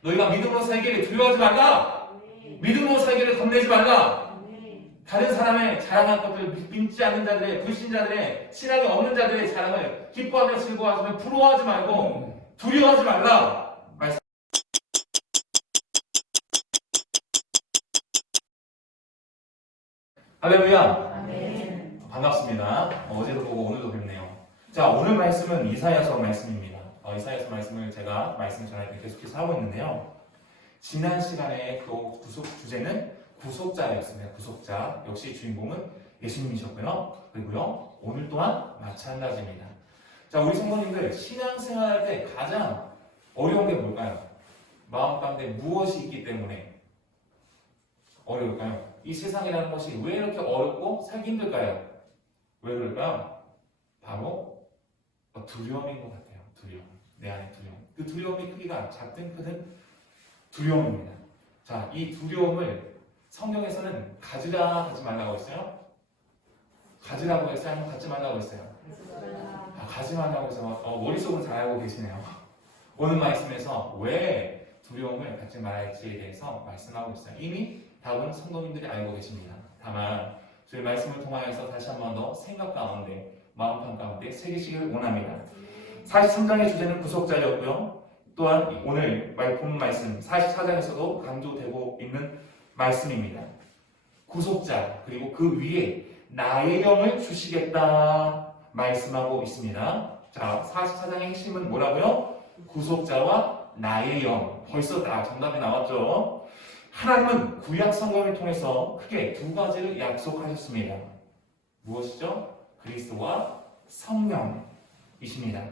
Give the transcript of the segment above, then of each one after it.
너희가 믿음으로 살기를 두려워하지 말라. 믿음으로 살기를 겁내지 말라. 다른 사람의 자랑할 것들, 믿지 않는 자들의, 불신자들의, 신앙이 없는 자들의 자랑을 기뻐하며 즐거워하시며 부러워하지 말고 두려워하지 말라. 말씀. 할렐루야. 반갑습니다. 어제도 보고 오늘도 뵙네요. 자, 오늘 말씀은 이사야서 말씀입니다. 이사야서 말씀을 제가 말씀 전할 때 계속해서 하고 있는데요. 지난 시간에 그 구속 주제는 구속자였습니다. 구속자. 역시 주인공은 예수님이셨고요. 그리고요, 오늘 또한 마찬가지입니다. 자, 우리 성도님들 신앙생활 할 때 가장 어려운 게 뭘까요? 마음 가운데 무엇이 있기 때문에 어려울까요? 이 세상이라는 것이 왜 이렇게 어렵고 살기 힘들까요? 왜 그럴까요? 바로 두려움인 것 같아요. 두려움. 내 안에 두려움. 그 두려움의 크기가 작든 크든 두려움입니다. 자, 이 두려움을 성경에서는 가지라 하지 말라고 했어요? 가지라고 했어요? 아니면 갖지 말라고 했어요? 가지 말라고 해서 머릿속은 잘 알고 계시네요. 오늘 말씀에서 왜 두려움을 갖지 말아야 할지에 대해서 말씀하고 있어요. 이미 답은 성도님들이 알고 계십니다. 다만 저희 말씀을 통하여서 다시 한 번 더 생각 가운데, 마음판 가운데 새기시길 원합니다. 43장의 주제는 구속자였고요. 또한 오늘 본 말씀 44장에서도 강조되고 있는 말씀입니다. 구속자, 그리고 그 위에 나의 영을 주시겠다 말씀하고 있습니다. 자, 44장의 핵심은 뭐라고요? 구속자와 나의 영. 벌써 정답이 나왔죠. 하나님은 구약 성경을 통해서 크게 두 가지를 약속하셨습니다. 무엇이죠? 그리스도와 성령이십니다.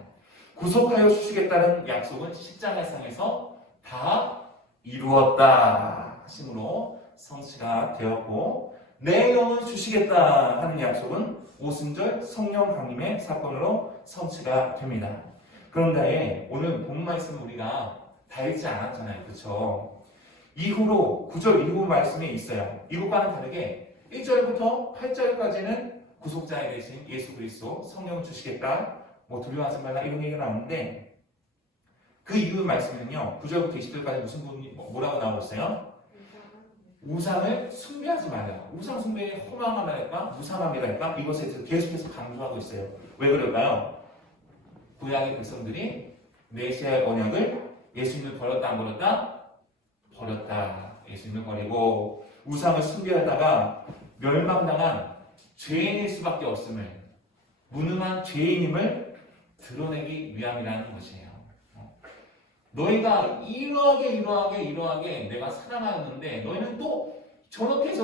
구속하여 주시겠다는 약속은 십자가상에서 다 이루었다 하심으로 성취가 되었고, 내 영을 주시겠다 하는 약속은 오순절 성령 강림의 사건으로 성취가 됩니다. 그런데 오늘 본 말씀 우리가 다 읽지 않았잖아요. 그렇죠? 이후로 9절 이후 말씀이 있어요. 이것과는 다르게 1절부터 8절까지는 구속자에 대신 예수 그리스도 성령을 주시겠다, 두려워하지 말라 이런 얘기가 나오는데, 그 이후 말씀은요 9절부터 20절까지 무슨 부분이 뭐라고 나오고 있어요? 우상을 숭배하지 말라. 우상 숭배의 허망함이랄까 무상함이랄까 이것에 대해서 계속해서 강조하고 있어요. 왜 그럴까요? 구약의 백성들이 메시아의 언약을, 예수님을 버렸다 안 버렸다? 버렸다. 예수님을 버리고 우상을 숭배하다가 멸망당한 죄인일 수밖에 없음을, 무능한 죄인임을 드러내기 위함이라는 것이에요. 너희가 이러하게 내가 사랑하였는데 너희는 또 저렇게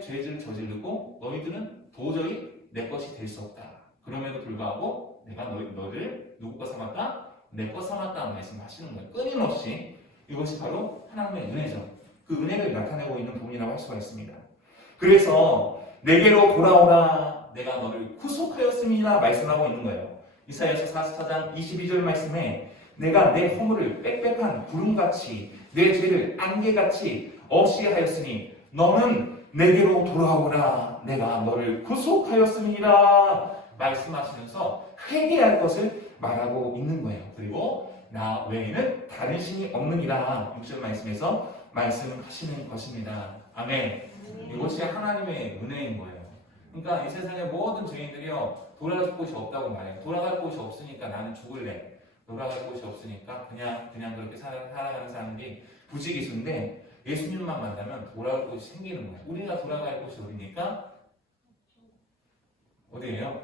죄를 저지르고 너희들은 도저히 내 것이 될 수 없다. 그럼에도 불구하고 내가 너희를 누구 것 삼았다? 내 것 삼았다는 말씀하시는 거예요. 끊임없이. 이것이 바로 하나님의 은혜죠. 그 은혜를 나타내고 있는 부분이라고 할 수가 있습니다. 그래서 내게로 돌아오라, 내가 너를 구속하였음이라 말씀하고 있는 거예요. 이사야서 44장 22절 말씀에 내가 내 허물을 빽빽한 구름같이 내 죄를 안개같이 없이 하였으니 너는 내게로 돌아오라, 내가 너를 구속하였음이라 말씀하시면서 회개할 것을 말하고 있는 거예요. 그리고 나 외에는 다른 신이 없느니라 6절 말씀에서 말씀하시는 것입니다. 아멘. 이것이 하나님의 은혜인 거예요. 그러니까 이 세상의 모든 죄인들이요 돌아갈 곳이 없다고 말해요. 돌아갈 곳이 없으니까 나는 죽을래. 돌아갈 곳이 없으니까 그냥 그렇게 살아가는 사람들이 부지기수인데, 예수님만 만나면 돌아갈 곳이 생기는 거예요. 우리가 돌아갈 곳이 어디입니까? 어디예요?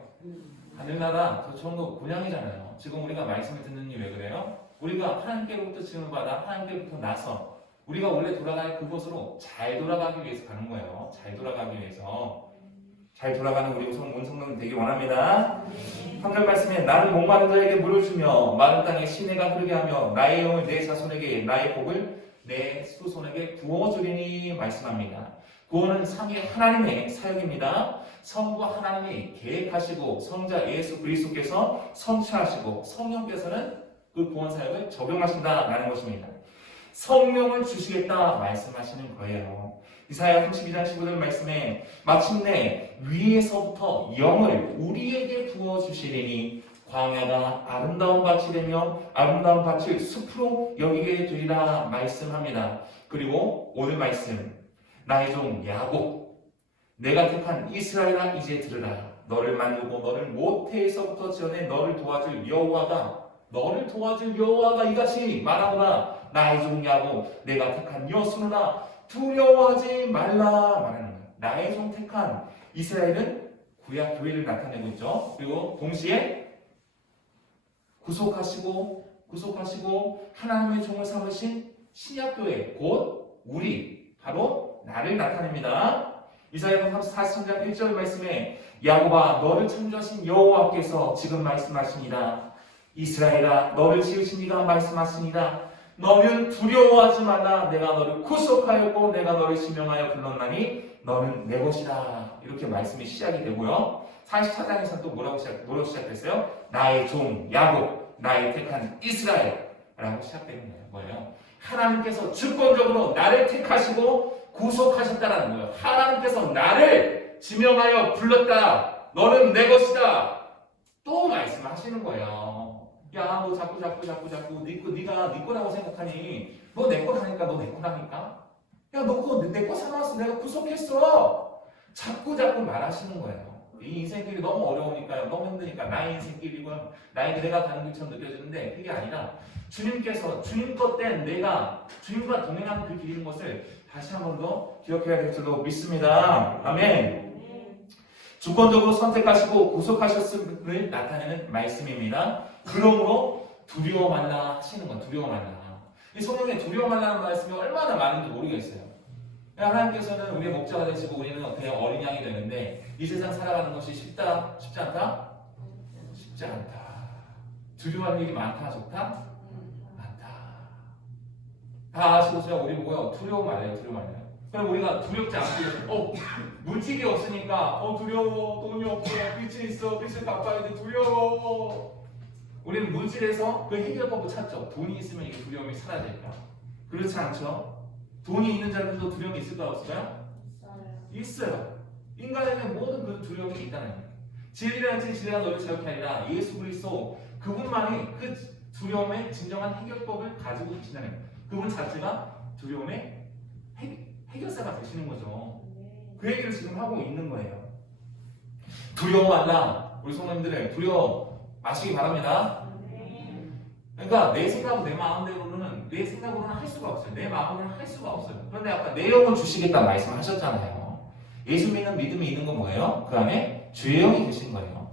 하늘나라, 저 천국 고향이잖아요. 지금 우리가 말씀을 듣는 이유 왜 그래요? 우리가 하나님께로부터 지음을 받아 하나님께로부터 나서 우리가 원래 돌아갈 그곳으로 잘 돌아가기 위해서 가는 거예요. 잘 돌아가기 위해서. 잘 돌아가는 우리 온 성도는 되기 원합니다. 3절 말씀에 나는 목마른 자에게 물을 주며 마른 땅에 시내가 흐르게 하며 나의 영을 내 자손에게, 나의 복을 내 후손에게 부어주리니 말씀합니다. 구원은 삼위 하나님의 사역입니다. 성부 하나님이 계획하시고 성자 예수 그리스도께서 성취하시고 성령께서는 그 구원 사역을 적용하신다라는 것입니다. 성령을 주시겠다 말씀하시는 거예요. 이사야 32장 15절 말씀에 마침내 위에서부터 영을 우리에게 부어주시리니 광야가 아름다운 밭이 되며 아름다운 밭을 숲으로 여기게 되리라 말씀합니다. 그리고 오늘 말씀, 나의 종 야곱, 내가 택한 이스라엘아 이제 들으라. 너를 만들고 너를 모태에서부터 지어낸 너를 도와줄 여호와가 이같이 말하노라. 나의 종 야곱, 내가 택한 여수노라. 두려워하지 말라 말하는 거예요. 나의 종 택한 이스라엘은 구약 교회를 나타내고 있죠. 그리고 동시에 구속하시고 하나님의 종을 삼으신 신약교회, 곧 우리, 바로 나를 나타냅니다. 이사야서 43장 1절 말씀에 야곱아 너를 창조하신 여호와께서 지금 말씀하십니다. 이스라엘아 너를 지으신 이가 말씀하십니다. 너는 두려워하지 말라. 내가 너를 구속하였고 내가 너를 지명하여 불렀나니 너는 내 것이다. 이렇게 말씀이 시작이 되고요. 44장에서는 또 뭐라고 시작됐어요? 나의 종 야곱, 나의 택한 이스라엘라고 시작되는 거예요. 뭐예요? 하나님께서 주권적으로 나를 택하시고 구속하셨다는 거예요. 하나님께서 나를 지명하여 불렀다. 너는 내 것이다. 또 말씀하시는 거예요. 야, 너 자꾸 네가 네 거라고 생각하니 너 내 거라니까 너 내 거라니까. 야, 너 그거 내 거 사놨어. 내가 구속했어. 자꾸 말하시는 거예요. 이 인생길이 너무 어려우니까요. 너무 힘드니까 나의 인생길이고요. 내가 가는 길처럼 느껴지는데 그게 아니라 주님께서 주님 것 된 내가 주님과 동행하는 그 길인 것을 다시 한 번 더 기억해야 될 줄로 믿습니다. 아멘. 주권적으로 선택하시고 구속하셨음을 나타내는 말씀입니다. 그러므로 두려워 말라 하시는 건 두려워 말라. 이 성경에 두려워 말라는 말씀이 얼마나 많은지 모르겠어요. 하나님께서는 우리의 목자가 되시고 우리는 그냥 어린 양이 되는데 이 세상 살아가는 것이 쉽지 않다? 쉽지 않다. 두려워할 일이 많다, 좋다? 많다. 다 아시고서요, 우리 보고요, 두려워 말해요. 그럼 우리가 두렵지 않고, 물질이 없으니까, 두려워, 돈이 없어, 빚이 있어, 빚을 갚아야 돼, 두려워. 우리는 물질에서 그 해결법을 찾죠. 돈이 있으면 이 두려움이 사라질까? 그렇지 않죠? 돈이 있는 자들도 두려움이 있을까 없을까요? 있어요. 인간에게 모든 그 두려움이 있다는 거예요. 진리랄지 진리가 너를 자유케 하리라. 예수 그리스도 그분만이 그 두려움의 진정한 해결법을 가지고 계시다는 거예요. 그분 자체가 두려움의 해결사가 되시는 거죠. 그 얘기를 지금 하고 있는 거예요. 두려워 말라. 우리 성도님들 두려워 마시기 바랍니다. 그러니까 내 생각으로 내 마음대로는 할 수가 없어요. 내 마음으로는 할 수가 없어요. 그런데 아까 내 영을 주시겠다 말씀하셨잖아요. 예수 믿는 믿음이 있는 건 뭐예요? 그 안에 주의 영이 계신 거예요.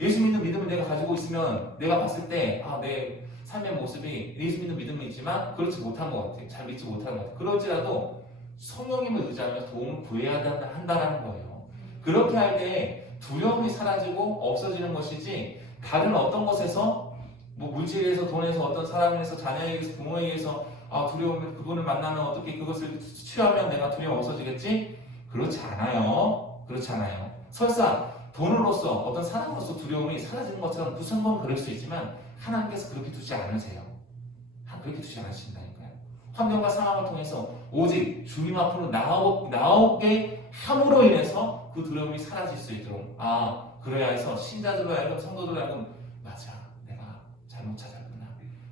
예수 믿는 믿음을 내가 가지고 있으면 내가 봤을 때 내 삶의 모습이 예수 믿는 믿음은 있지만 그렇지 못한 것 같아. 잘 믿지 못하는 것 같아. 그럴지라도 성령님을 의지하면서 도움을 구해야 한다는 거예요. 그렇게 할 때 두려움이 사라지고 없어지는 것이지 다른 어떤 것에서 물질에서 돈에서 어떤 사람에서 자녀에 의해서 부모에 의해서 두려우면 그분을 만나면 어떻게 그것을 취하면 내가 두려움 없어지겠지? 그렇지 않아요. 설사 돈으로서 어떤 사람으로서 두려움이 사라지는 것처럼 구성은 그럴 수 있지만 하나님께서 그렇게 두지 않으세요. 그렇게 두지 않으신다니까요. 환경과 상황을 통해서 오직 주님 앞으로 나오게 함으로 인해서 그 두려움이 사라질 수 있도록 그래야 해서 신자들로 하여금 성도들로 하여금 맞아. 내가 잘못 찾았구나.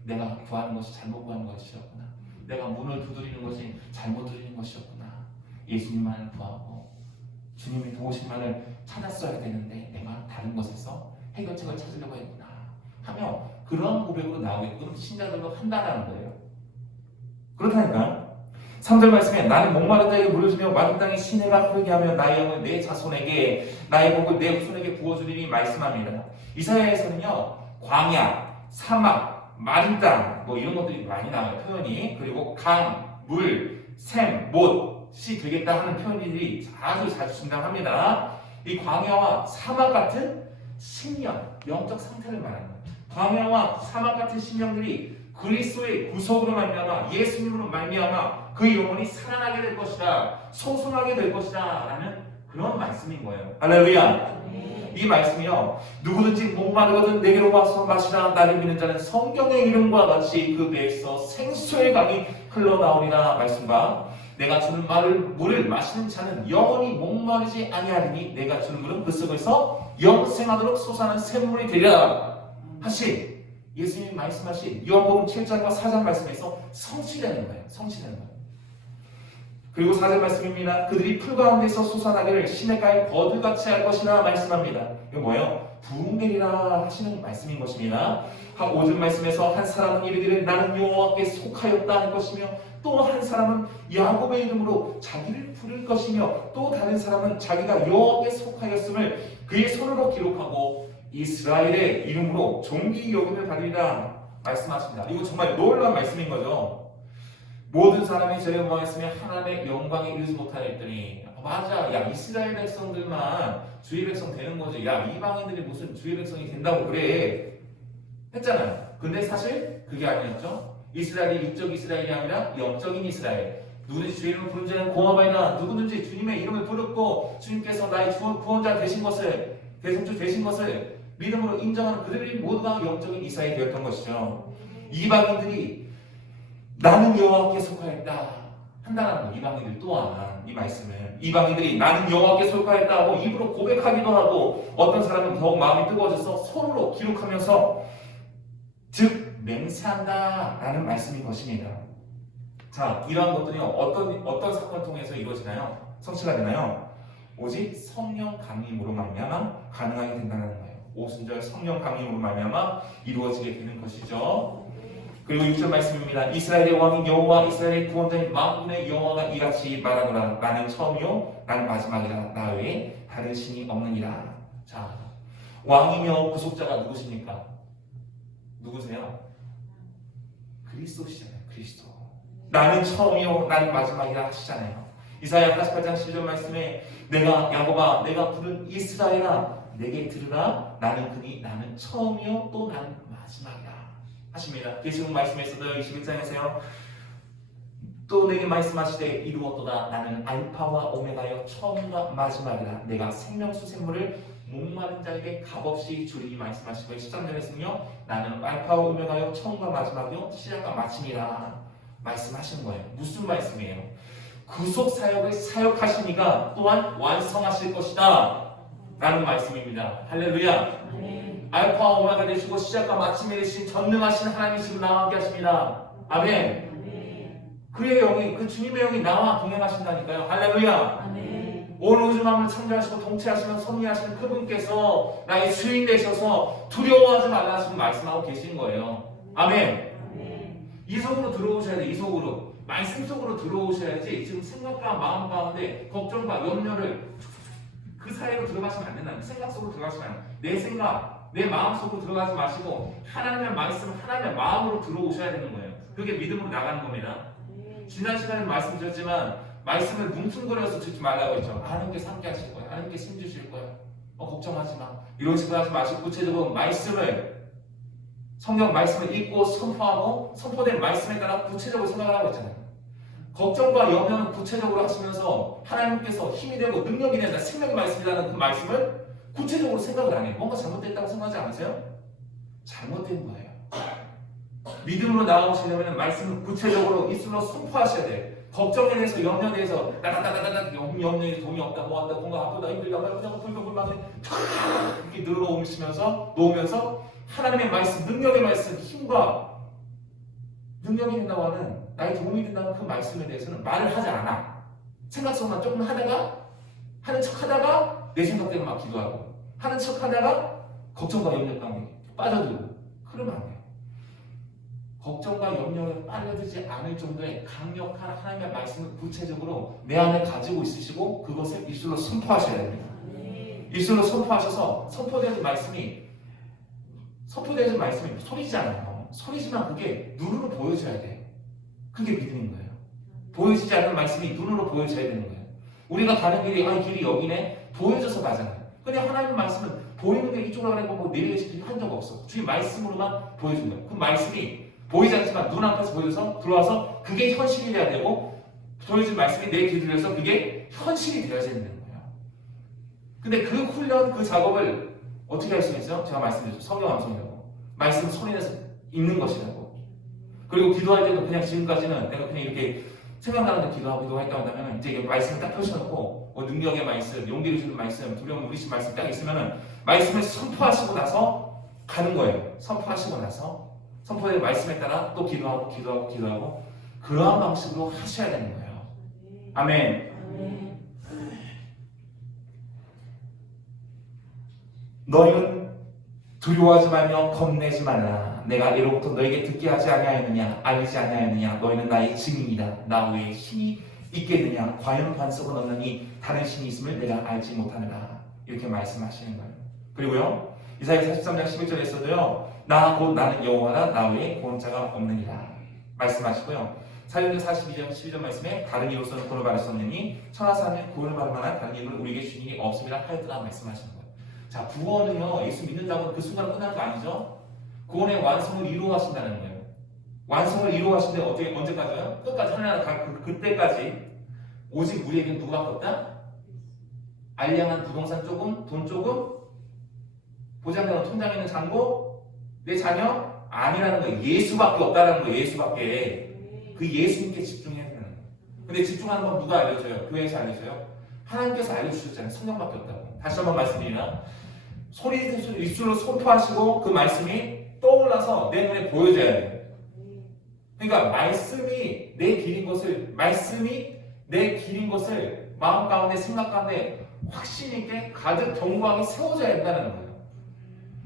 내가 구하는 것이 잘못 구하는 것이었구나. 내가 문을 두드리는 것이 잘못 두드리는 것이었구나. 예수님만을 구하고 주님의 도우심만을 찾았어야 되는데 내가 다른 것에서 해결책을 찾으려고 했구나 하며 그런 고백으로 나오게끔 신자들로 한다라는 거예요. 그렇다니까 3절 말씀에 나는 목마른 자에게 물을 주며 마른 땅에 시내가 흐르게 하며 나의 영을 내 자손에게 나의 복을 내 후손에게 부어주리니 말씀합니다. 이사야에서는요 광야, 사막, 마른 땅 이런 것들이 많이 나와요. 표현이. 그리고 강, 물, 샘, 못이 되겠다 하는 표현들이 아주 자주 등장합니다. 이 광야와 사막 같은 심령, 영적 상태를 말하는 거예요. 광야와 사막 같은 심령들이 그리스도의 구속으로 말미암아 예수님으로 말미암아 그 영혼이 살아나게 될 것이다. 소송하게 될 것이다 라는 그런 말씀인 거예요. 할렐루야. 이 말씀이요 누구든지 목마르거든 내게로 와서 마시라. 나를 믿는 자는 성경의 이름과 같이 그 배에서 생수의 강이 흘러나오리라 말씀과 내가 주는 물을 마시는 자는 영원히 목마르지 아니하리니 내가 주는 물은 그 속에서 영생하도록 솟아나는 샘물이 되리라. 하신 예수님이 말씀하신 요한복음 7장과 4장 말씀에서 성취되는 거예요. 성취되는 거예요. 그리고 4절 말씀입니다. 그들이 풀 가운데서 솟아나기를 시냇가에 버들같이 할 것이나 말씀합니다. 이거 뭐예요? 부흥되리라 하시는 말씀인 것입니다. 5절 말씀에서 한 사람은 이르기를 나는 여호와께 속하였다 할 것이며 또 한 사람은 야곱의 이름으로 자기를 부를 것이며 또 다른 사람은 자기가 여호와께 속하였음을 그의 손으로 기록하고 이스라엘의 이름으로 존귀 여김을 받으리라 말씀하십니다. 이거 정말 놀라운 말씀인 거죠. 모든 사람이 저의 영광했으며 하나님의 영광에 이르지 못하려 했더니 맞아, 야 이스라엘 백성들만 주의 백성 되는 거지, 야 이방인들이 무슨 주의 백성이 된다고 그래 했잖아요. 근데 사실 그게 아니었죠. 이스라엘이 육적 이스라엘이 아니라 영적인 이스라엘. 누구든지 주의 이름을 부른 자는 고마워하리라. 누구든지 주님의 이름을 부르고 주님께서 나의 구원자 되신 것을, 대성주 되신 것을 믿음으로 인정하는 그들이 모두가 영적인 이스라엘이 되었던 것이죠. 이방인들이 나는 여호와께 속하였다 한다는 거. 이방인들 또한 이 말씀을, 이방인들이 나는 여호와께 속하였다 하고 입으로 고백하기도 하고, 어떤 사람은 더욱 마음이 뜨거워져서 손으로 기록하면서 즉 맹세한다 라는 말씀인 것입니다. 자, 이러한 것들이 어떤 사건을 통해서 이루어지나요? 성취가 되나요? 오직 성령 강림으로 말미암아 가능하게 된다는 거예요. 오순절 성령 강림으로 말미암아 이루어지게 되는 것이죠. 그리고 6절 말씀입니다. 이스라엘의 왕인 여호와 이스라엘의 구원자인 만군의 여호와가 이같이 말하노라. 나는 처음이요 나는 마지막이라. 나 외에 다른 신이 없느니라. 자, 왕이며 구속자가 누구십니까? 누구세요? 그리스도시잖아요. 그리스도. 나는 처음이요 나는 마지막이라 하시잖아요. 이사야 48장 10절 말씀에 내가 야곱아 내가 부른 이스라엘아 내게 들으라. 나는 그니 나는 처음이요 또 나는 마지막이라 하십니다. 계시록 말씀에서도 21장에서요 또 내게 말씀하시되 이루었도다. 나는 알파와 오메가여 처음과 마지막이라. 내가 생명수 샘물을 목마른 자에게 값없이 주리니 말씀하시고, 13절에서는요 나는 알파와 오메가여 처음과 마지막이요 시작과 마침이라 말씀하신 거예요. 무슨 말씀이에요? 구속 사역을 사역하시니가 또한 완성하실 것이다 라는 말씀입니다. 할렐루야. 알파와 오메가 되시고 시작과 마침이 되신 전능하신 하나님이시고 나와 함께 하십니다. 아멘. 그의 영이, 그 주님의 영이 나와 동행하신다니까요. 할렐루야. 온 우주 만물을 창조하시고 통치하시며 섭리하시는 그분께서 나의 주인 되셔서 두려워하지 말라 하시고 말씀하고 계신 거예요. 아멘. 이 속으로 들어오셔야 돼. 이 속으로, 말씀 속으로 들어오셔야지. 지금 생각과 마음 가운데 걱정과 염려를 그 사이로 들어가시면 안 된다. 생각 속으로 들어가시면 안 된다. 내 생각, 내 마음 속으로 들어가지 마시고 하나님의 말씀, 하나님의 마음으로 들어오셔야 되는 거예요. 그게 믿음으로 나가는 겁니다. 지난 시간에 말씀드렸지만 말씀을 뭉뚱그려서 듣지 말라고 했죠. 하나님께서 함께 하실 거예요. 하나님께서 힘주실 거예요. 걱정하지 마. 이런 식으로 하지 마시고 구체적으로 말씀을, 성경 말씀을 읽고 선포하고 선포된 말씀에 따라 구체적으로 생각을 하고 있잖아요. 걱정과 염려는 구체적으로 하시면서 하나님께서 힘이 되고 능력이 된다, 생명의 말씀이라는 그 말씀을 구체적으로 생각을 안 해요. 뭔가 잘못됐다고 생각하지 않으세요? 잘못된 거예요. 믿음으로 나아오시려면 말씀을 구체적으로 입술로 선포하셔야 돼요. 걱정에 대해서, 염려에 대해서 따다다다다다 염려에 돈이 없다, 뭐 한다, 뭔가 아프다, 힘들다, 그냥 불평불만을 이렇게 놓으면서 하나님의 말씀, 능력의 말씀, 힘과 능력이 된다고 하는, 나의 도움이 된다는 그 말씀에 대해서는 말을 하지 않아. 생각 속만 조금 하다가, 하는 척 하다가 내 생각대로 막 기도하고, 하는 척 하다가 걱정과 염려 가운데 빠져들고, 그러면 안 돼요. 걱정과 염려에 빨려들지 않을 정도의 강력한 하나님의 말씀을 구체적으로 내 안에 가지고 있으시고 그것을 입술로 선포하셔야 됩니다. 입술로 선포하셔서 선포되는 말씀이 소리잖아요. 소리지만 그게 눈으로 보여줘야 돼요. 그게 믿음인 거예요. 보여지지 않는 말씀이 눈으로 보여져야 되는 거예요. 우리가 가는 길이 여기네 보여져서 가잖아요. 근데 하나님의 말씀은 보이는 게 이쪽으로 가는 거고 내리시키기 한 적 없어. 주의 말씀으로만 보여준 거예요. 그 말씀이 보이지 않지만 눈앞에서 보여서 들어와서 그게 현실이 돼야 되고, 보여준 말씀이 내 귀에 들려서 그게 현실이 되어야 되는 거예요. 근데 그 훈련, 그 작업을 어떻게 할 수 있어요? 제가 말씀드렸죠. 성경 암송이라고. 말씀 소리내서 읽는 것이라고. 그리고 기도할 때도 그냥 지금까지는 내가 그냥 이렇게 생각나는 데 기도하고 했다고 한다면 이제 말씀을 딱 펼쳐놓고 능력의 말씀, 용기를 주는 말씀, 두려움 물리친 말씀 딱 있으면은 말씀을 선포하시고 나서 가는 거예요. 선포하시고 나서 선포의 말씀에 따라 또 기도하고 그러한 방식으로 하셔야 되는 거예요. 아멘. 너희는 두려워하지 말며 겁내지 말라. 내가 이로부터 너에게 듣게 하지 아니하였느냐, 알리지 아니하였느냐. 너희는 나의 증인이다. 나 외에 신이 있겠느냐. 과연 반석은 없느니 다른 신이 있음을 내가 알지 못하느라. 이렇게 말씀하시는 거예요. 그리고요, 이사야 43장 11절에서도요, 나 곧 나는 여호와라. 나 외에 구원자가 없느니라 말씀하시고요. 사도행전 42장 12절 말씀에 다른 이로서는 구원을 받을 수 없느니 천하사람이 구원을 받을 만한 다른 이름을 우리에게 주님이 없음이라 하였더라 말씀하시는 거예요. 자, 구원은요, 예수 믿는다고 그 순간 끝나는 거 아니죠? 구원의 완성을 이루어가신다는 거예요. 완성을 이루어가신데 언제까지요? 끝까지 하나님 그때까지 오직 우리에게 누가 없다? 알량한 부동산 조금, 돈 조금, 보장되는 통장에 있는 잔고, 내 자녀 아니라는 거예요. 예수밖에 없다라는 거예요. 예수밖에. 그 예수님께 집중해야 되는 거예요. 근데 집중하는 건 누가 알려줘요? 교회에서 알려줘요? 하나님께서 알려주셨잖아요. 성경밖에 없다고. 다시 한번 말씀드리나? 소리 입술로 선포하시고 그 말씀이 떠올라서 내 눈에 보여져야 돼요. 그러니까 말씀이 내 길인 것을 마음 가운데 생각 가운데 확신 있게 가득 견고하게 세워져야 된다는 거예요.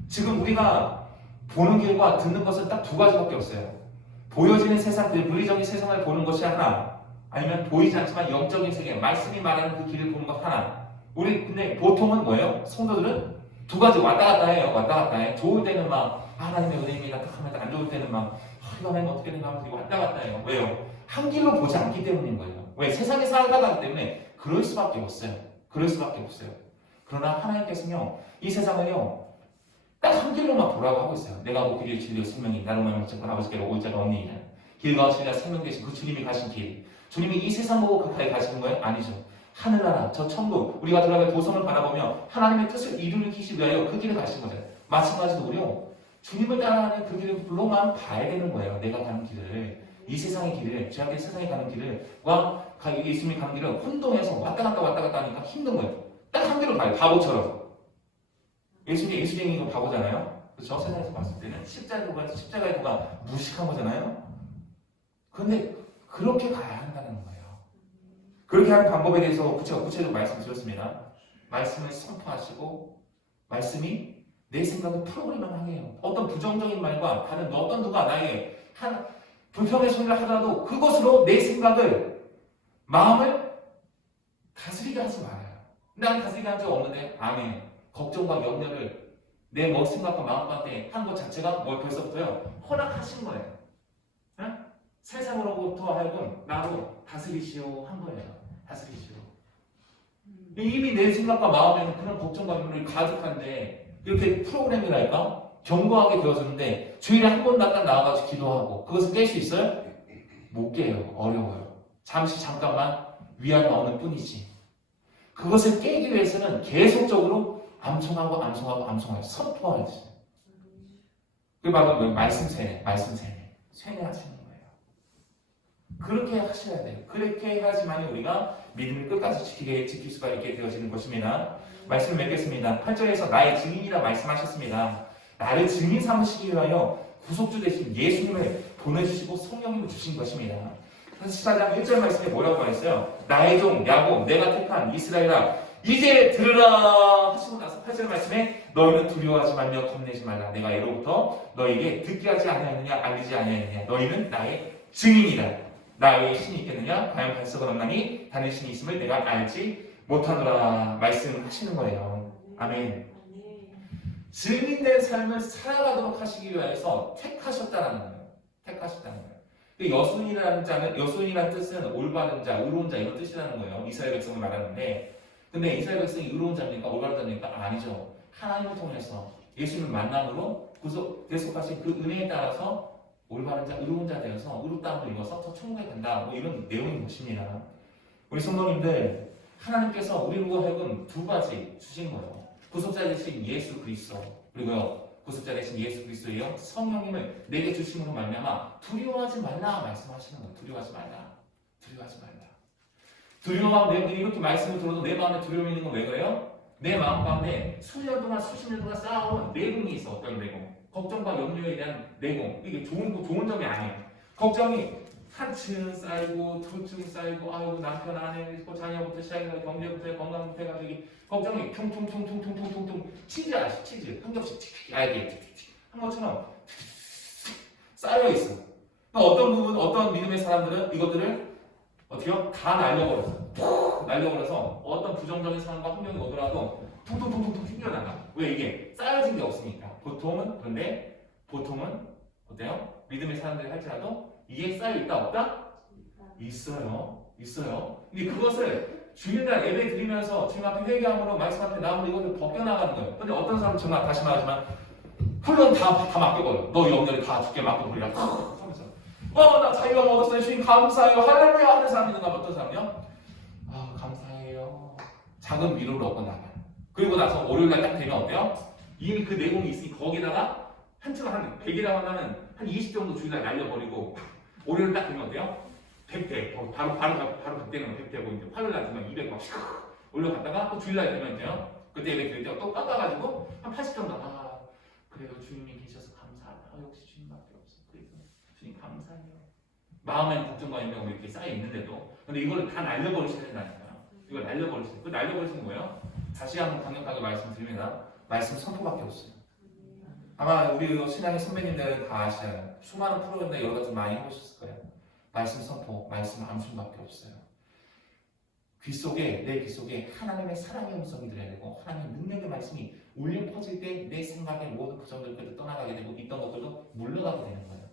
지금 우리가 보는 길과 듣는 것은 딱 두 가지밖에 없어요. 보여지는 세상, 그 물리적인 세상을 보는 것이 하나, 아니면 보이지 않지만 영적인 세계, 말씀이 말하는 그 길을 보는 것 하나. 우리 근데 보통은 뭐예요? 성도들은 두 가지 왔다 갔다 해요. 왔다 갔다 해. 좋을 때는 막 하나님의 은혜입니다 딱 하면, 안 좋을 때는 막 이거 하면 어떻게 되나 하면서 왔다 갔다 해요. 왜요? 한 길로 보지 않기 때문인 거예요. 왜? 세상에 살아가기 때문에 그럴 수밖에 없어요. 그러나 하나님께서는요, 이 세상을요, 딱 한 길로만 보라고 하고 있어요. 내가 그 길이 진리요 생명이 나로 말미암아 아버지께로 올 자가 없느니라. 길과 진리와 생명 되신 그 주님이 가신 길. 주님이 이 세상 보고 가까이 가시는 거예요? 아니죠. 하늘나라, 저 천국, 우리가 들어갈 도성을 바라보며 하나님의 뜻을 이루기 위하여 그 길을 가신 거죠. 마찬가지로 우리요, 주님을 따라가는 그 길로만 봐야 되는 거예요. 내가 가는 길을, 이 세상의 길을, 죄악의 세상에 가는 길과 예수님이 가는 길을 혼동해서 왔다 갔다 하니까 힘든 거예요. 딱 한 길로 가요. 바보처럼. 예수님이 이거 바보잖아요. 그렇죠? 세상에서 봤을 때는 십자가의 도가 무식한 거잖아요. 그런데 그렇게 가야 한다는 거예요. 그렇게 하는 방법에 대해서 구체적으로 말씀드렸습니다. 말씀을 선포하시고 말씀이 내 생각을 풀어버리만 하게 해요. 어떤 부정적인 말과 다른 어떤 누가 나에게 불평의 소리를 하더라도 그것으로 내 생각을, 마음을 다스리게 하지 말아요. 난 다스리게 한 적 없는데, 아멘. 걱정과 염려를 내 생각과 마음 가운데 한 것 자체가 벌써부터요, 허락하신 거예요. 응? 세상으로부터 하여금 나로 다스리시오 한 거예요. 다스리시오. 이미 내 생각과 마음에는 그런 걱정과 염려를 가득한데, 이렇게 프로그램이랄까? 견고하게 되어졌는데, 주일에 한 번 나가가지고 기도하고, 그것을 깰 수 있어요? 못 깨요. 어려워요. 잠깐만 위안이 오는 뿐이지. 그것을 깨기 위해서는 계속적으로 암송하고 선포하지. 그게 바로 말씀 세뇌. 세뇌하시는 거예요. 그렇게 하셔야 돼요. 그렇게 해야지만 우리가 믿음을 끝까지 지킬 수가 있게 되어지는 것입니다. 말씀을 맺겠습니다. 8절에서 나의 증인이라 말씀하셨습니다. 나를 증인 삼으시기 위하여 구속주 되신 예수님을 보내주시고 성령님을 주신 것입니다. 14장 1절 말씀에 뭐라고 말했어요? 나의 종 야곱, 내가 택한 이스라엘아, 이제 들으라 하시고 나서 8절 말씀에 너희는 두려워하지 말며 겁내지 말라. 내가 예로부터 너희에게 듣게 하지 아니하였느냐, 알리지 아니하였느냐. 너희는 나의 증인이다. 나 외에 신이 있겠느냐? 과연 반석은 없나니 다른 신이 있음을 내가 알지 못하노라 말씀하시는 거예요. 아멘. 증인된 삶을 살아가도록 하시기 위해서 택하셨다는 거예요. 여순이라는 뜻은 올바른 자, 의로운 자 이런 뜻이라는 거예요. 이스라엘 백성을 말하는데, 근데 이스라엘 백성이 의로운 자입니까? 올바른 자입니까? 아니죠. 하나님을 통해서 예수님을 만남으로 계속하신 그 은혜에 따라서 올바른 자, 의로운 자 되어서 의롭다함을 입어서 더 천국에 간다. 뭐 이런 내용인 것입니다. 우리 성도님들, 하나님께서 우리로 하여금 두 가지 주신 거예요. 구속자 되신 예수 그리스도, 그리고요, 구속자 되신 예수 그리스도예요. 성령님을 내게 주심으로 말미암아 두려워하지 말라 말씀하시는 거예요. 두려워하지 말라. 두려워하면 이렇게 말씀을 들어도 내 마음에 두려움이 있는 건 왜 그래요? 내 마음 가운데 수년 동안 수십 년 동안 쌓아온 내공이 있어. 어떤 내공? 걱정과 염려에 대한 내공. 이게 좋은 점이 아니에요. 걱정이 한층 쌓이고 두층 쌓이고 아유 남편 아내 자녀부터 시작해서 경제부터 건강부터 해가지고 이게 걱정이 퉁퉁퉁퉁퉁퉁퉁 치즈 아시죠? 치즈 한 겹씩 한 것처럼 쌓여 있어. 어떤 부분 어떤 믿음의 사람들은 이것들을 어떻게요? 다 날려버려서 어떤 부정적인 상황과 환경이 오더라도 퉁퉁퉁퉁 튕겨나가. 왜? 이게 쌓여진 게 없으니까. 그런데 보통은 어때요? 믿음의 사람들이 할지라도 이게 쌓여있다 없다? 있어요. 근데 그것을 주일날 예배 드리면서 주님 앞에 회개함으로 말씀 앞에 나오면 이것을 벗겨나가는 거예요. 근데 어떤 사람은 정말 다시 말하지만 흘론 다 맡겨버려. 너 영혼을 다 죽게 맡겨버리라 하면서 나 자유가 얻었어요. 주님 감사해요. 할렐루야 하는 사람이 있는가 봐. 어떤 사람이요? 감사해요. 작은 위로를 얻고 나가요. 그리고 나서 월요일날 딱 되면 어때요? 이미 그 내공이 있으니 거기다가 한층 한 100이라고 하면 한 20 정도 주일날 날려버리고 월요일 딱 되면 어때요? 100대 바로 100대는 100대고 이제 화요일날 되면 200 막 올려갔다가 또 주일날 되면 돼요. 그때 예배 드릴 때 또 깎아가지고 한 80 정도 그래도 주님이 계셔서 감사하다. 역시 주님밖에 없어. 그래서 주님 감사해요. 마음에는 걱정과 염려가 이렇게 쌓여 있는데도 근데 이걸 다 날려버리셔야 된다니까요. 이걸 날려버리시는 그 날려버리시는 거예요. 다시 한번 강력하게 말씀드립니다. 말씀 선포밖에 없어요. 아마 우리 신앙의 선배님들은 다 아시잖아요. 수많은 프로그램들 여러 가지 많이 해보셨을 거예요. 말씀 선포, 말씀 암송밖에 없어요. 내 귀 속에 하나님의 사랑의 음성이 들어야 되고 하나님의 능력의 말씀이 울려 퍼질 때 내 생각의 모든 부정들까지 떠나가게 되고 있던 것들도 물러가게 되는 거예요.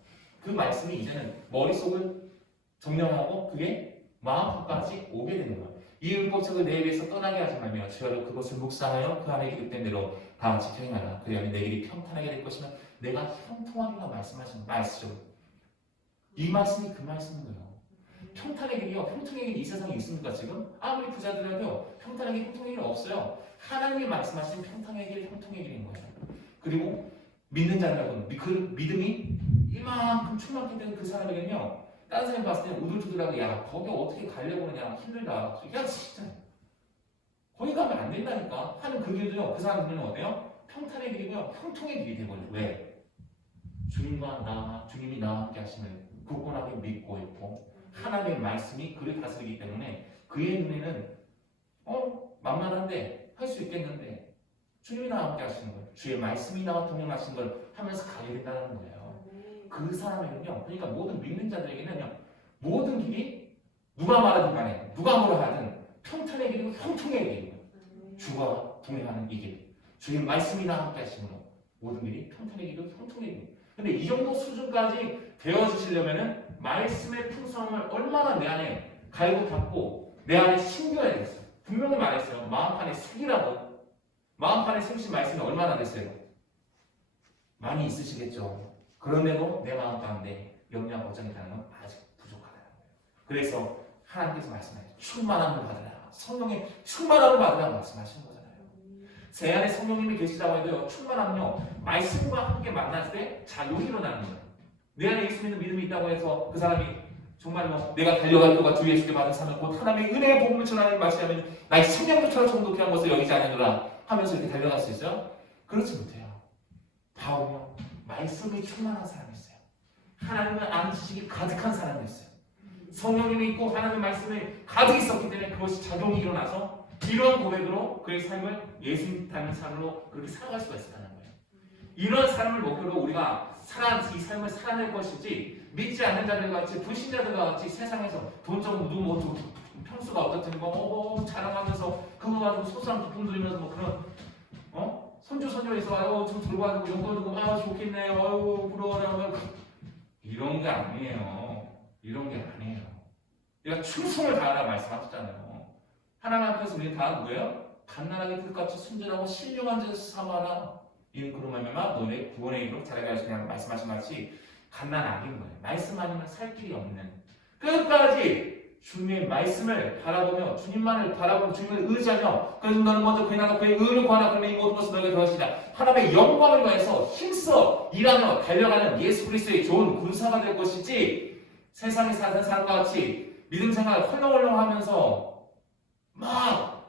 그 말씀이 이제는 머릿속을 정령하고 그게 마음까지 오게 되는 거예요. 이 율법책을 내 입에서 떠나게 하지 말며 주야로 그것을 묵상하여 그 안에 기록된 대로 다 지켜 행하라. 그리하면 내 길이 평탄하게 될 것이면 내가 형통하리라 말씀하신 말씀이죠. 이 말씀이 그 말씀인 거예요. 평탄의 길이요. 형통의 길이 이 세상에 있습니까 지금? 아무리 부자들에도 평탄의 길, 형통의 길은 없어요. 하나님이 말씀하신 평탄의 길, 형통의 길인 거예요. 그리고 믿는 자라고는 그 믿음이 이만큼 충만히 된 그 사람에게는요. 다른 사람이 봤을 때 우둘투둘하고 야 거기 어떻게 가려고 그러냐 힘들다. 야 진짜 거기 가면 안 된다니까 하는 그 길도요. 그 사람들은 어때요? 평탄의 길이고요. 형통의 길이 되거든요. 왜? 주님이 나와 함께 하심을 굳건하게 믿고 있고 하나님의 말씀이 그를 다스리기 때문에 그의 눈에는 만만한데 할 수 있겠는데 주님이 나와 함께 하시는 거예요. 주의 말씀이 나와 동행하시는 걸 하면서 가야 된다는 거예요. 그 사람에게는요. 그러니까 모든 믿는 자들에게는요. 모든 길이 누가 말하든 간에 누가 뭐라 하든 평탄의 길이고 형통의 길이고 주가 동행하는 이 길. 주의 말씀이 나와 함께 하시므로 모든 길이 평탄의 길이고 형통의 길. 근데 이 정도 수준까지 되어주시려면은 말씀의 풍성함을 얼마나 내 안에 갈고 닦고 내 안에 심겨야 되겠어요. 분명히 말했어요. 마음판에 새기라고. 마음판에 새기신 말씀이 얼마나 됐어요? 많이 있으시겠죠. 그런데도 내 마음 가운데 염려와 걱정이 가는 건 아직 부족하다는 거예요. 그래서 하나님께서 말씀하세요. 충만함을 받으라. 성령의 충만함을 받으라 말씀하시는 거잖아요. 제 안에 성령님이 계시다고 해도요. 충만함은요. 말씀과 함께 만났을 때 작용이 일어나는 거예요. 내 안에 예수 믿는 믿음이 있다고 해서 그 사람이 정말 내가 달려갈 것과 주 예수께 받은 삶을 곧 하나님의 은혜의 복음을 전하는 말씀하면 나의 생명도처럼 정독히 한 것을 여기지 않으노라 하면서 이렇게 달려갈 수 있어요? 그렇지 못해요. 바울은요. 말씀이 충만한 사람이 있어요. 하나님을 아는 지식이 가득한 사람이 있어요. 성령님이 있고 하나님의 말씀이 가득 있었기 때문에 그것이 작용이 일어나서 이런 고백으로 그의 삶을 예수님 닮은 삶으로 그렇게 살아갈 수가 있었다는 거예요. 이런 삶을 목표로 우리가 이 삶을 살아낼 것이지 믿지 않는 자들 같이 불신자들과 같이 세상에서 돈 좀 누구 평수가 어떻든 자랑하면서 그거 가지고 소소한 기쁨 들으면서 그런 손주 손녀에서 좀 들고 가지고 용돈 주고 좋겠네요. 부러워라. 이런 게 아니에요. 내가 충성을 다하라 말씀하셨잖아요. 하나님 앞에서 우리 다 누구예요? 갓난아기 들같이 순전하고 신령한 자를 삼아라. 이는 그로 말미암아 너네 구원의 이름으로 자라게 하시냐고 말씀하신 같이 갓난아기인 거예요. 말씀 아니면 살 길이 없는 끝까지 주님의 말씀을 바라보며 주님만을 바라보며 주님을 의지하며 그래서 너는 먼저 그의 나라 그의 의를 구하라 그러면 이 모든 것을 너에게 더하시리라. 하나님의 영광을 위해서 힘써 일하며 달려가는 예수 그리스도의 좋은 군사가 될 것이지 세상에 사는 사람과 같이 믿음 생활을 헐렁헐렁하면서 막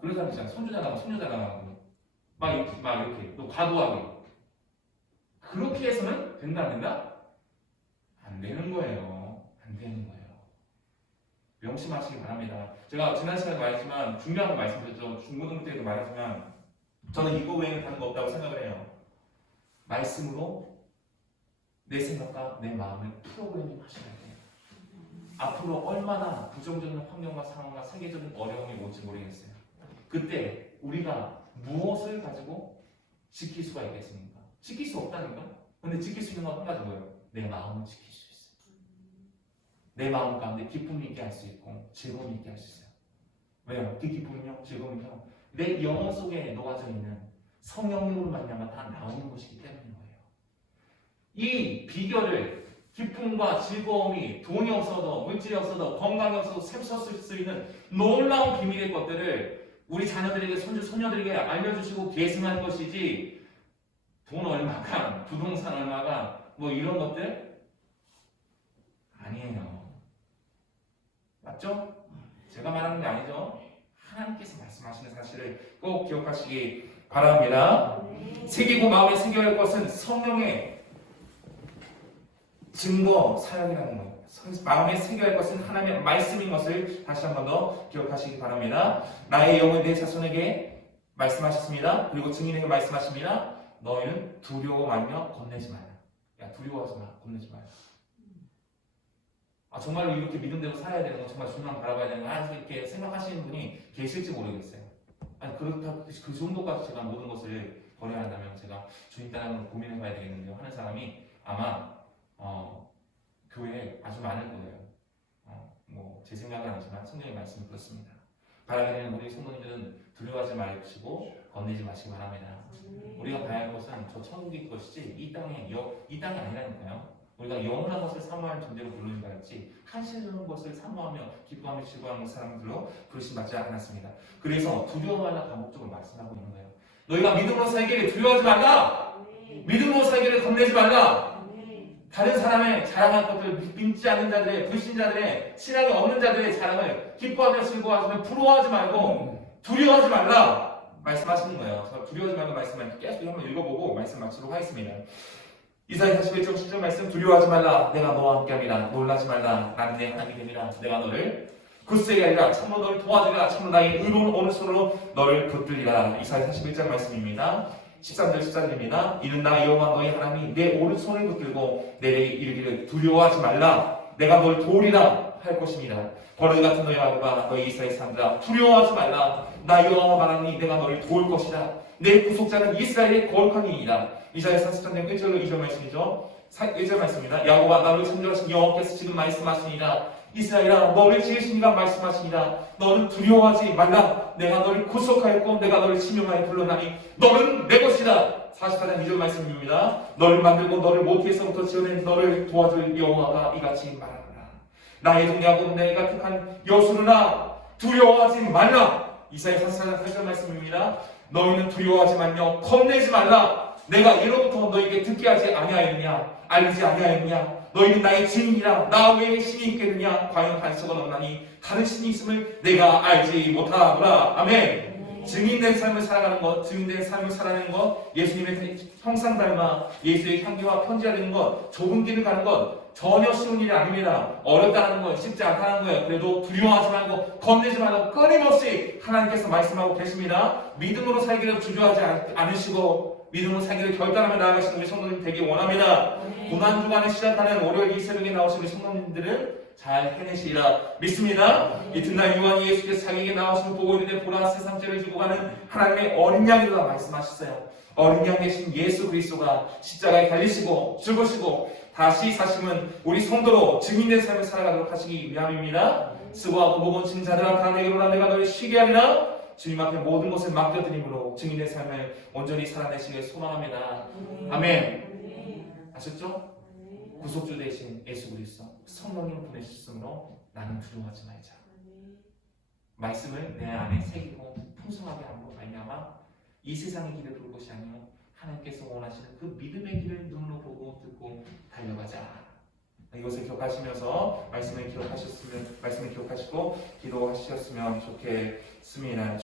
그런 사람 있잖아. 손주잖아. 막 이렇게 또 과도하게 그렇게 해서는 된다 안 된다? 안 되는 거예요. 안 되는 거예요. 명심하시기 바랍니다. 제가 지난 시간에 말했지만 중요한 거 말씀드렸죠. 중고등부 때도 말했지만 저는 이거 외에는 다른 거 없다고 생각을 해요. 말씀으로 내 생각과 내 마음을 프로그래밍 하셔야 돼요. 앞으로 얼마나 부정적인 환경과 상황과 세계적인 어려움이 올지 모르겠어요. 그때 우리가 무엇을 가지고 지킬 수가 있겠습니까? 지킬 수 없다니까? 근데 지킬 수 있는 건 한 가지 뭐예요? 내 마음을 지킬 수 있어요. 내 마음 가운데 기쁨이 있게 할 수 있고 즐거움이 있게 할 수 있어요. 왜요? 그 기쁨은요, 즐거움은요, 내 영혼 속에 녹아져 있는 성령으로 말미암아 다 나오는 것이기 때문인 거예요. 이 비결을 기쁨과 즐거움이 돈이 없어도 물질이 없어도 건강이 없어도 샘솟을 수 있는 놀라운 비밀의 것들을 우리 자녀들에게 손주 손녀들에게 알려주시고 계승할 것이지 돈 얼마가 부동산 얼마가 뭐 이런 것들 아니에요. 맞죠? 제가 말하는 게 아니죠. 하나님께서 말씀하시는 사실을 꼭 기억하시기 바랍니다. 새기고 마음에 새겨야 할 것은 성령의 증거 사역이라는 거예요. 마음에 새겨야 할 것은 하나님의 말씀인 것을 다시 한 번 더 기억하시기 바랍니다. 나의 영을 내 자손에게 말씀하셨습니다. 그리고 증인에게 말씀하십니다. 너희는 두려워하며 겁내지 마라. 야, 두려워하지 마. 겁내지 마라. 정말로 이렇게 믿음대로 살아야 되는 건 정말 주님만 바라봐야 되는 건 이렇게 생각하시는 분이 계실지 모르겠어요. 그렇다 그 정도까지 제가 모든 것을 버려야 한다면 제가 주님 따라는 고민해봐야 되겠는데요. 하는 사람이 아마 교회에 아주 많을 거예요. 뭐 제 생각은 아니지만 성경의 말씀이 그렇습니다. 바라게 되는 우리 성도님들은 두려워하지 마시고 겁내지 마시기 바랍니다. 우리가 봐야 할 것은 저 천국의 것이지 이 땅이 아니라니까요. 우리가 영원한 것을 사모하는 존재로 부르는 바였지 한시적인 것을 사모하며 기뻐하며 즐거워하는 사람들로 부르심 받지 않았습니다. 그래서 두려워하는 반복적으로 말씀하고 있는 거예요. 너희가 믿음으로 살기를 두려워하지 말라. 믿음으로 살기를 겁내지 말라. 다른 사람의 자랑할 것들, 믿지 않는 자들의, 불신자들의, 신앙이 없는 자들의 자랑을 기뻐하며 즐거워하시며 부러워하지 말고 두려워하지 말라 말씀하시는 거예요. 저 두려워하지 말고 말씀을 계속 한번 읽어보고 말씀 마치도록 하겠습니다. 이사야 41장 10절 말씀, 두려워하지 말라. 내가 너와 함께함이라. 놀라지 말라. 나는 내 하나님이 됨이라. 내가 너를 굳세게 하리라. 참으로 너를 도와주리라. 참으로 나의 의로운 오른손으로 너를 붙들리라. 이사야 41장 말씀입니다. 13절 14절입니다. 이는 나 여호와 너희 하나님이 내 오른손을 붙들고 내게 이르기를 두려워하지 말라. 내가 널 도우리라 할 것입니다. 버러지 같은 너희 아버지와 너희 이스라엘 사람들아, 두려워하지 말라. 나 여호와 말하니 내가 너를 도울 것이라. 내 구속자는 이스라엘의 거룩한 이이다. 이사야 43장 1절 2절 말씀이죠. 1절 말씀입니다. 야곱아, 나를 창조하신 여호와께서 지금 말씀하시니라. 이스라엘아, 너를 지으신 이가 말씀하시니라. 너는 두려워하지 말라. 내가 너를 구속하였고 내가 너를 지명하여 불러나니 너는 내 것이다. 44장 2절 말씀입니다. 너를 만들고 너를 모태에서부터 지어낸 너를 도와줄 여호와가 이같이 말하노라. 나의 종 야곱 내가 택한 여수르나 두려워하지 말라. 이사야 44장 8절 말씀입니다. 너희는 두려워하지 말며 겁내지 말라. 내가 예로부터 너희에게 듣게 하지 아니하였느냐, 알리지 아니하였느냐. 너희는 나의 증인이라. 나 외에 신이 있겠느냐. 과연 단서가 없나니 다른 신이 있음을 내가 알지 못하노라. 아멘. 증인된 삶을 살아가는 것, 증인된 삶을 살아내는 것, 예수님의 형상 닮아 예수의 향기와 편지하는 것, 좁은 길을 가는 것 전혀 쉬운 일이 아닙니다. 어렵다는 건 쉽지 않다는 거예요. 그래도 두려워하지 말고 겁내지 말고 끊임없이 하나님께서 말씀하고 계십니다. 믿음으로 살기를 주저하지 않으시고 믿음으로 살기를 결단하며 나아가시는 우리 성도님 되기 원합니다. 고난주간에 시작하는 월요일 이 새벽에 나오신 우리 성도님들을 잘 해내시리라 믿습니다. 이튿날 요한이 예수께서 자기에게 나오심을 보고 있는데 보라, 세상 죄를 지고 가는 하나님의 어린 양이라 말씀하셨어요. 어린 양 대신 예수 그리스도가 십자가에 달리시고 죽으시고 다시 사심은 우리 성도로 증인된 삶을 살아가도록 하시기 위함입니다. 수고하고 무거운 짐 자들아 다 내게로 오라. 내가 너를 쉬게 하리라. 주님 앞에 모든 것을 맡겨드림으로 증인된 삶을 온전히 살아내시길 소망합니다. 아멘. 아셨죠? 구속주 대신 예수 그리스도 성령님을 보내셨으므로 나는 두려워하지 말자. 말씀을 내 안에 새기고 풍성하게 함으로 말미암아 이 세상의 길을 돌 것이 아니요 하나님께서 원하시는 그 믿음의 길을 눈으로 보고 듣고 달려가자. 이것을 기억하시면서 말씀을 기억하시고 기도하셨으면 좋겠습니다.